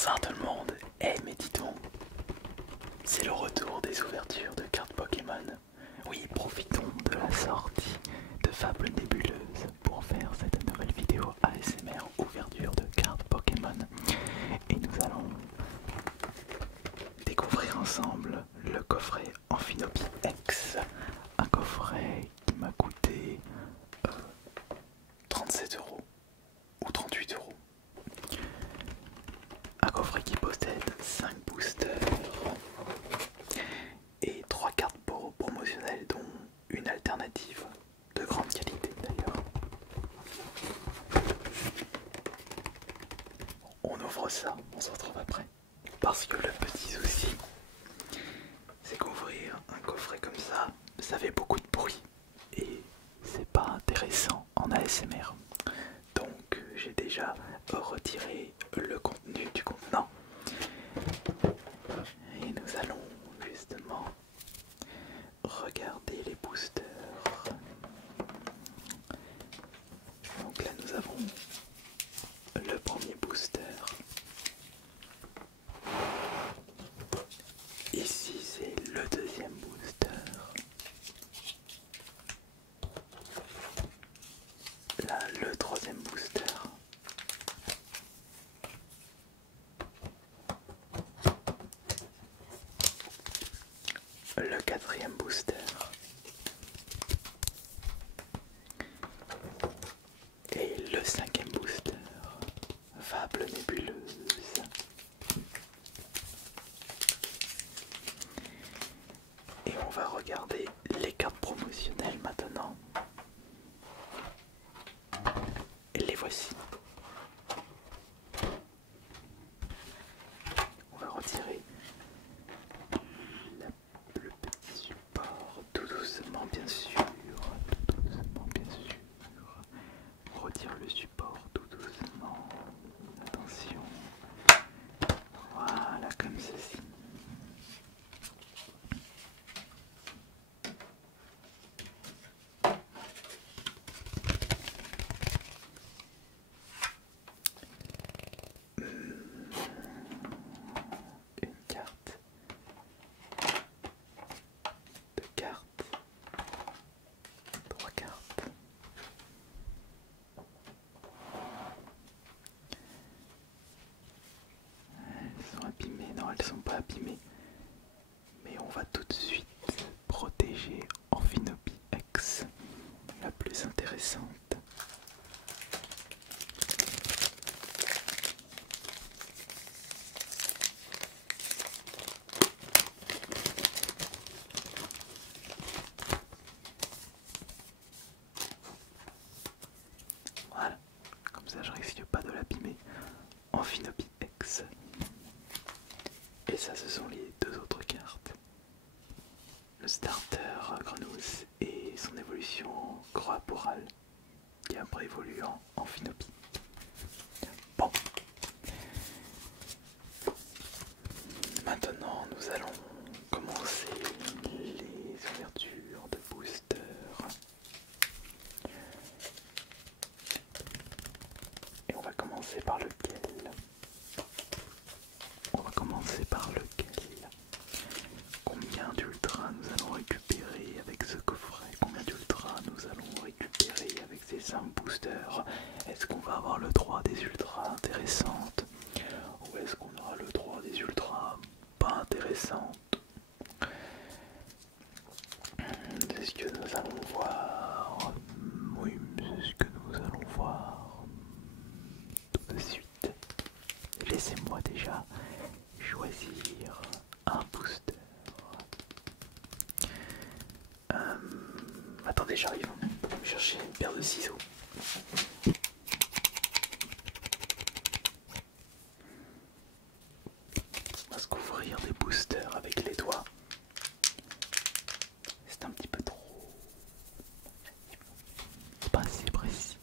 Bonsoir tout le monde, mais dis donc, c'est le retour des ouvertures de cartes Pokémon. Oui, profitons de la sortie de Fable Nébuleuse pour faire cette nouvelle vidéo ASMR ouverture de cartes Pokémon. Et nous allons découvrir ensemble le coffret Amphinopie X, un coffret qui m'a coûté 37 € ou 38 €. Un coffret qui possède 5 boosters et 3 cartes promotionnelles, dont une alternative de grande qualité d'ailleurs. On ouvre ça, on se retrouve après. Parce que le petit souci, c'est qu'ouvrir un coffret comme ça fait beaucoup de bruit et c'est pas intéressant en ASMR. Donc j'ai déjà retiré le contenu du contenant et nous allons justement regarder les boosters. Donc là nous avons le premier booster. Ici c'est le deuxième booster. Là le troisième booster. Le quatrième booster. Et le cinquième booster. Fable Nébuleuse. Et on va regarder les cartes promotionnelles maintenant. Et les voici. On va retirer le petit support tout doucement bien sûr. Tout doucement bien sûr. On retire le support tout doucement. Attention. Voilà, comme ceci. Une carte, deux cartes, trois cartes, elles sont abîmées, non elles sont pas abîmées, mais on va tout de suite protéger Amphinopie X, la plus intéressante. Voilà, comme ça je risque pas de l'abîmer. Amphinopie X. Et ça ce sont les deux autres cartes. Le starter Grenouille et son évolution Groaporal qui après évolue en Amphinopie. Bon. Maintenant nous allons commencer les ouvertures de boosters. Et on va commencer par lequel? On va commencer par lequel? Combien d'ultras nous allons récupérer avec ce coffret? Combien d'ultras nous allons récupérer avec ces 5 boosters? Est-ce qu'on va avoir le droit des ultras intéressantes? Ou est-ce qu'on aura le droit des ultras pas intéressantes? C'est ce que nous allons voir. Oui, c'est ce que nous allons voir tout de suite. Laissez-moi déjà choisir un booster. Attendez, j'arrive. Je vais chercher une paire de ciseaux. Parce qu'ouvrir des boosters avec les doigts, c'est un petit peu trop. C'est pas assez précis.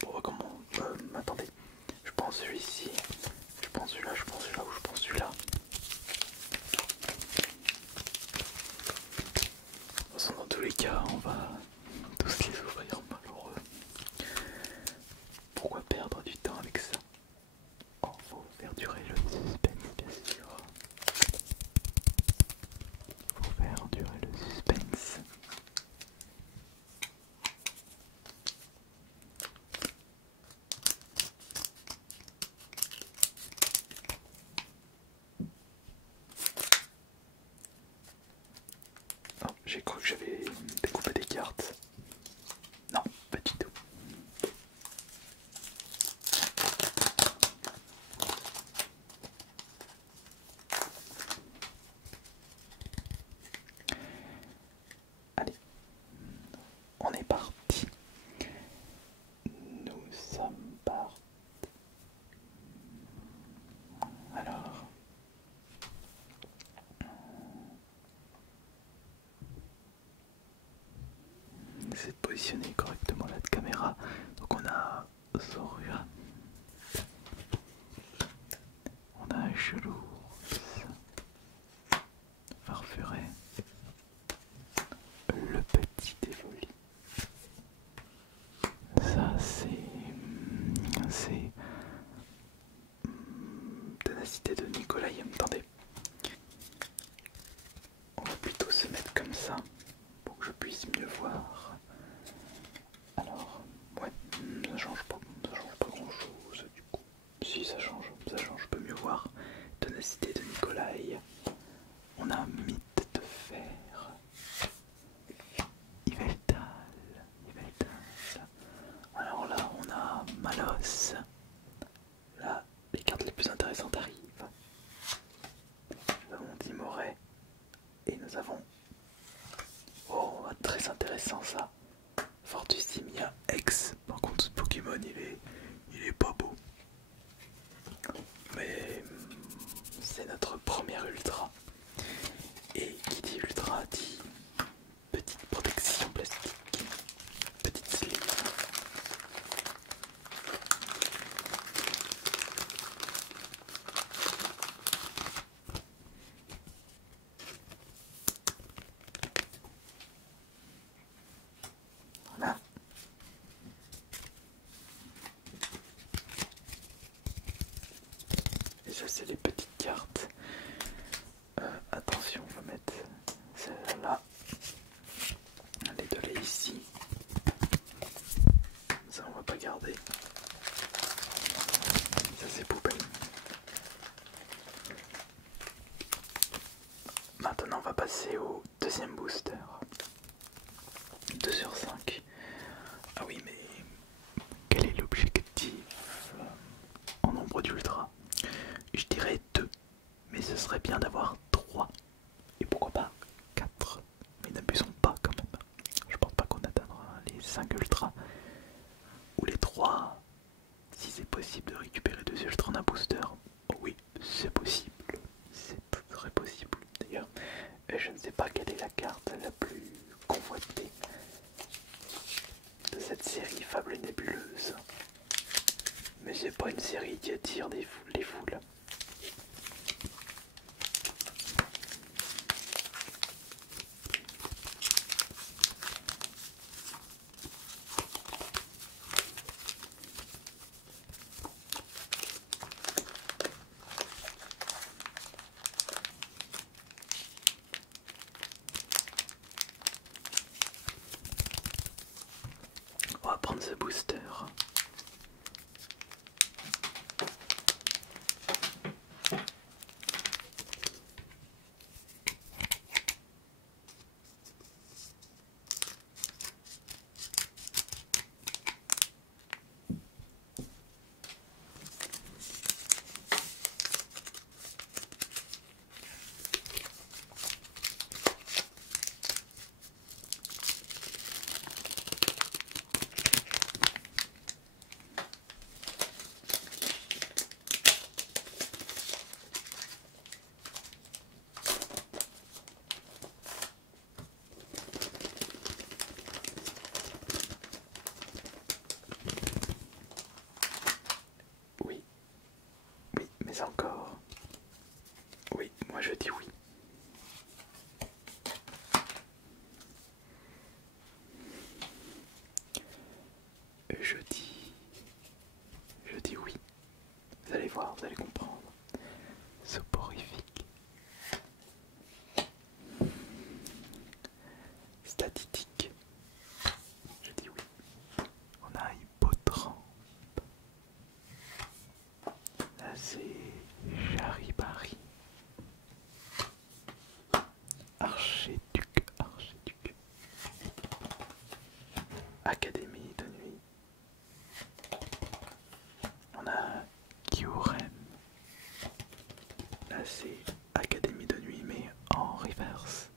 Bon, comment attendez. Je pense celui-ci. Je pense celui-là, je pense celui-là ou je pense celui-là. De toute façon, dans tous les cas, on va tous les ouvrir malheureux. positionner correctement la caméra. Donc on a Zorua, on a Chelou, Farfuret, le petit dévoli. Ça c'est Ténacité de Nicolas. Attendez, on va plutôt se mettre comme ça pour que je puisse mieux voir. Alors, ouais, ça change pas grand chose du coup. Si ça change, je peux mieux voir. Ténacité de Nicolas. On a Mythe de Fer, Yveltal. Alors là, on a Malos. Là, les cartes les plus intéressantes arrivent. Nous avons Timoret et nous avons... Oh, très intéressant ça. Fortussimia X. Par contre, ce Pokémon, il est pas beau. Mais c'est notre première ultra. Et qui dit ultra dit petite protection plastique, petite sleeve. Voilà. Et ça c'est les petites cartes. Attention, on va mettre celle-là, les deux là ici. Ça on va pas garder. Ça c'est poubelle. Maintenant on va passer au deuxième booster. 2 sur 5. Ah oui, mais quel est l'objectif en nombre d'ultra? Je dirais 2, mais ce serait bien d'avoir 3. Et pourquoi pas 4. Mais n'abusons pas quand même. Je pense pas qu'on atteindra les 5 ultras. Ou les 3. Si c'est possible de récupérer 2 ultras en un booster. Oh oui, c'est possible. C'est très possible. D'ailleurs, je ne sais pas quelle est la carte la plus convoitée de cette série Fable Nébuleuse. Mais c'est pas une série qui attire les foules. On va prendre ce booster. Oui, mais encore. Oui, moi je dis oui. Je dis oui. Vous allez voir, vous allez comprendre. Soporifique. Statistique. Je dis oui. On a Hippotrampe. Là c'est Charibari. Archéduc. Académie de nuit. On a Kyurem. Là c'est Académie de nuit mais en reverse.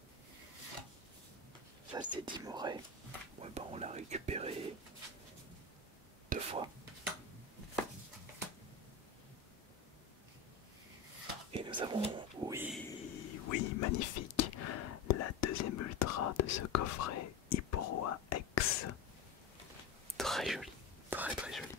Ça c'est Timoret. Ouais bah on l'a récupéré 2 fois. Et nous avons, oui, magnifique, la deuxième ultra de ce coffret Hyporoa X. très joli, très très joli.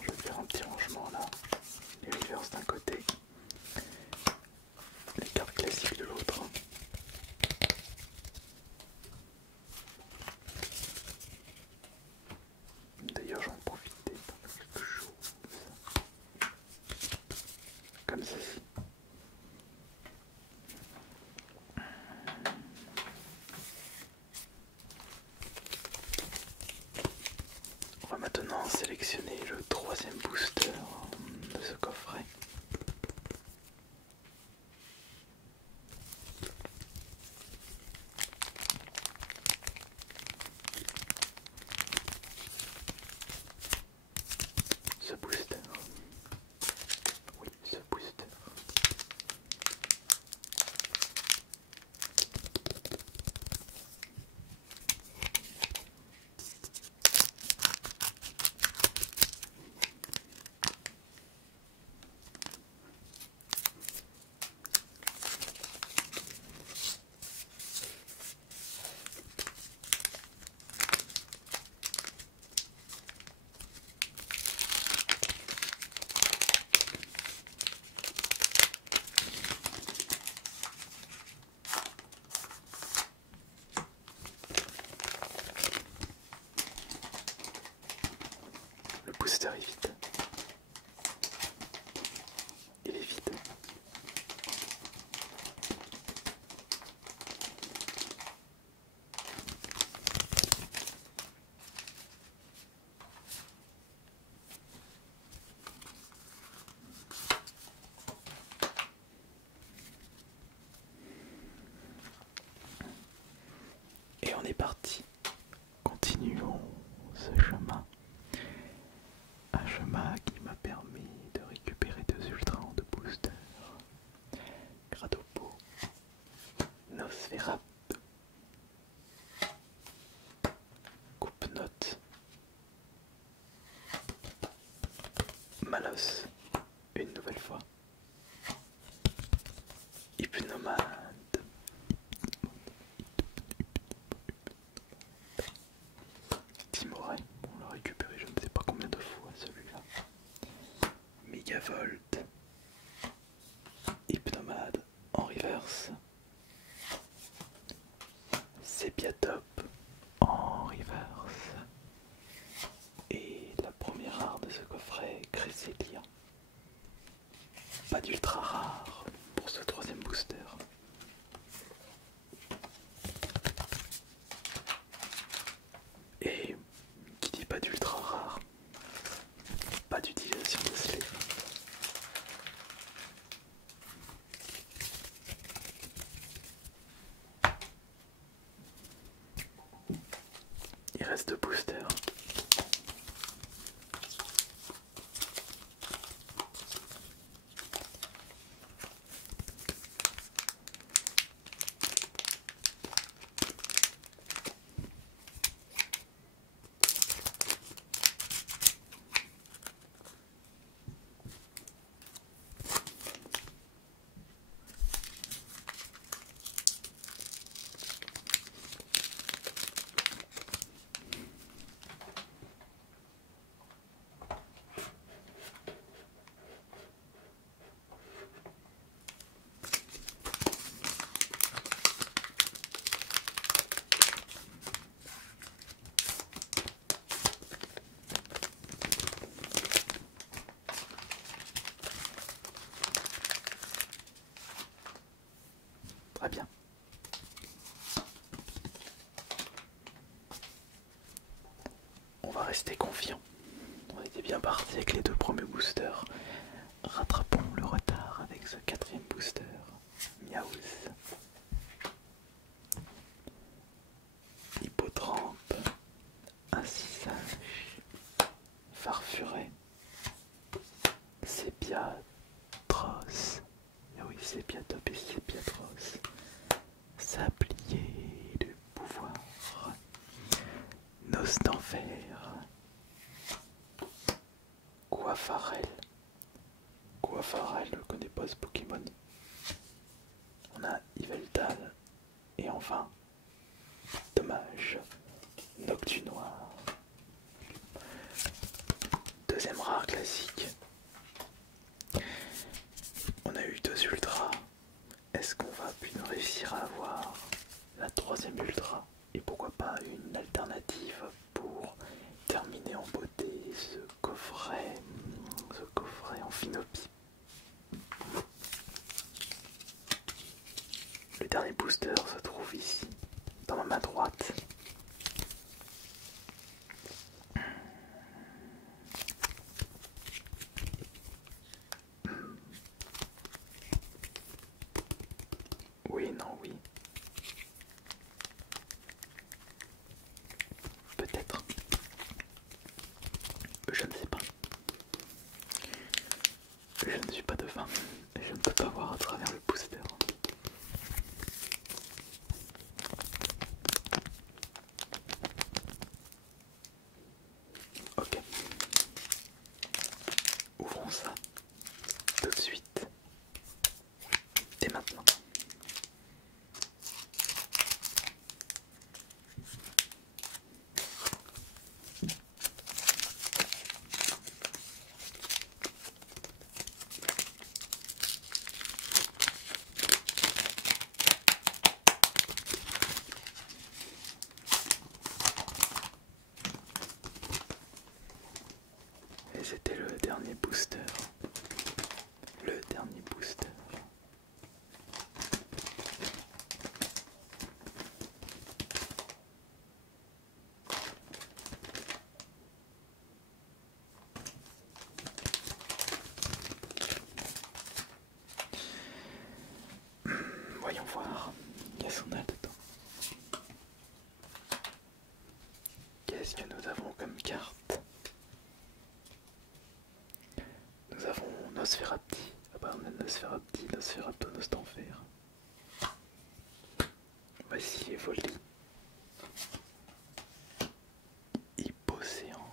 Je vais faire un petit rangement là. Les reverse d'un côté, les cartes classiques de l'autre. D'ailleurs, j'en profitais pour faire quelque chose comme ceci. On va maintenant sélectionner le troisième booster de ce coffret. Ce booster. Oui, ce booster. Le booster est vide. Il est vide. Et on est parti. Continuons ce chemin. Un chemin qui m'a permis de récupérer 2 ultrans de booster. Gradopo, Nosferatu, Coupe-Note, Malos, une nouvelle fois, Hypnomade, Timoray, on l'a récupéré je ne sais pas combien de fois celui-là, Megavolt, Hypnomade en reverse, Sepiatop en reverse, et la première rare de ce coffret, Cresselia. Pas d'ultra rare pour ce troisième booster. Et qui dit pas d'ultra rare, pas d'utilisation de slave. Il reste 2 boosters. rester confiant. On était bien parti avec les 2 premiers boosters. Rattrapons le retard avec ce 4e booster. Miaouz. Hippotrampe. Un Sisage. Farfuret. Sépiatros. Ah oui, Sépiatop et Sépiatros. Sablier de pouvoir. Noce d'enfer. Coiffarel. Coiffarel, je ne connais pas ce Pokémon. On a Yveltal. Et enfin, dommage, Noctunoir. 2e rare classique. On a eu 2 ultras. Est-ce qu'on va réussir à avoir la 3e ultra? Et pourquoi pas une alternative pour terminer en beauté ce coffret en Finopie. Le dernier booster se trouve ici, dans ma main droite. Oui, non, oui. Peut-être. Je ne sais pas. Je ne suis pas devin. Je ne peux pas voir à travers le booster. Ok. Ouvrons ça tout de suite. Dès maintenant. Et c'était le dernier booster. Le dernier booster. Voyons voir. Qu'est-ce qu'on a dedans? Qu'est-ce que nous avons comme carte? Nous avons Nosferapti. Ah bah on a Nosferapti, Nosferaptonos d'enfer. Voici Evoli. Hippocéan.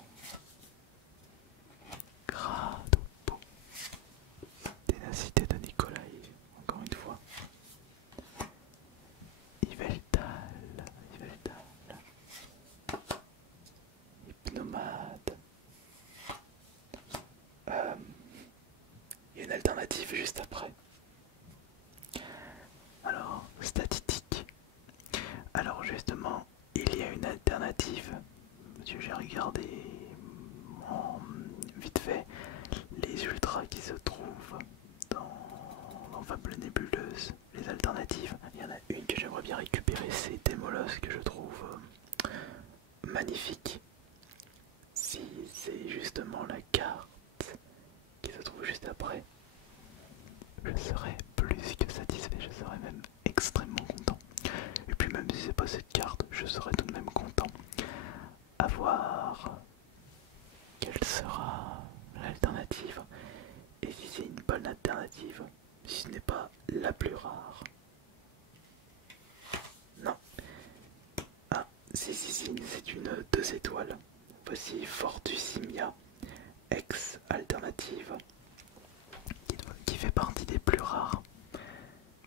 Gradopo. Ténacité de Nikolai, encore une fois. Yveltal. Hypnomade. Il y a une alternative juste après. Alors, statistique. Alors justement, il y a une alternative. Monsieur, j'ai regardé vite fait les ultras qui se trouvent dans Fable Nébuleuse, les alternatives. Il y en a une que j'aimerais bien récupérer, c'est Démolos, que je trouve magnifique. Si c'est justement la carte qui se trouve juste après, je serais plus que satisfait, je serais même extrêmement content. Et puis même si c'est pas cette carte, je serais tout de même content à voir quelle sera l'alternative. Et si c'est une bonne alternative, si ce n'est pas la plus rare. Non. Ah, si, c'est une 2 étoiles. Voici Fortusimia, ex-alternative, qui fait partie des plus rares.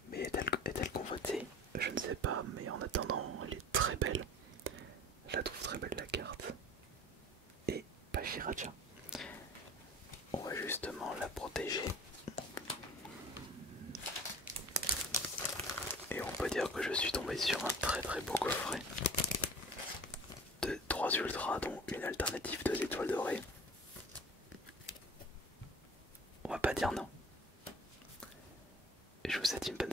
Mais est-elle convoitée? Je ne sais pas, mais en attendant, elle est très belle. Je la trouve très belle la carte. Et Pachiracha. On va justement la protéger. Et on peut dire que je suis tombé sur un très beau coffret. De 3 ultras, dont une alternative 2 étoiles dorées. On va pas dire non. Je vous souhaite une bonne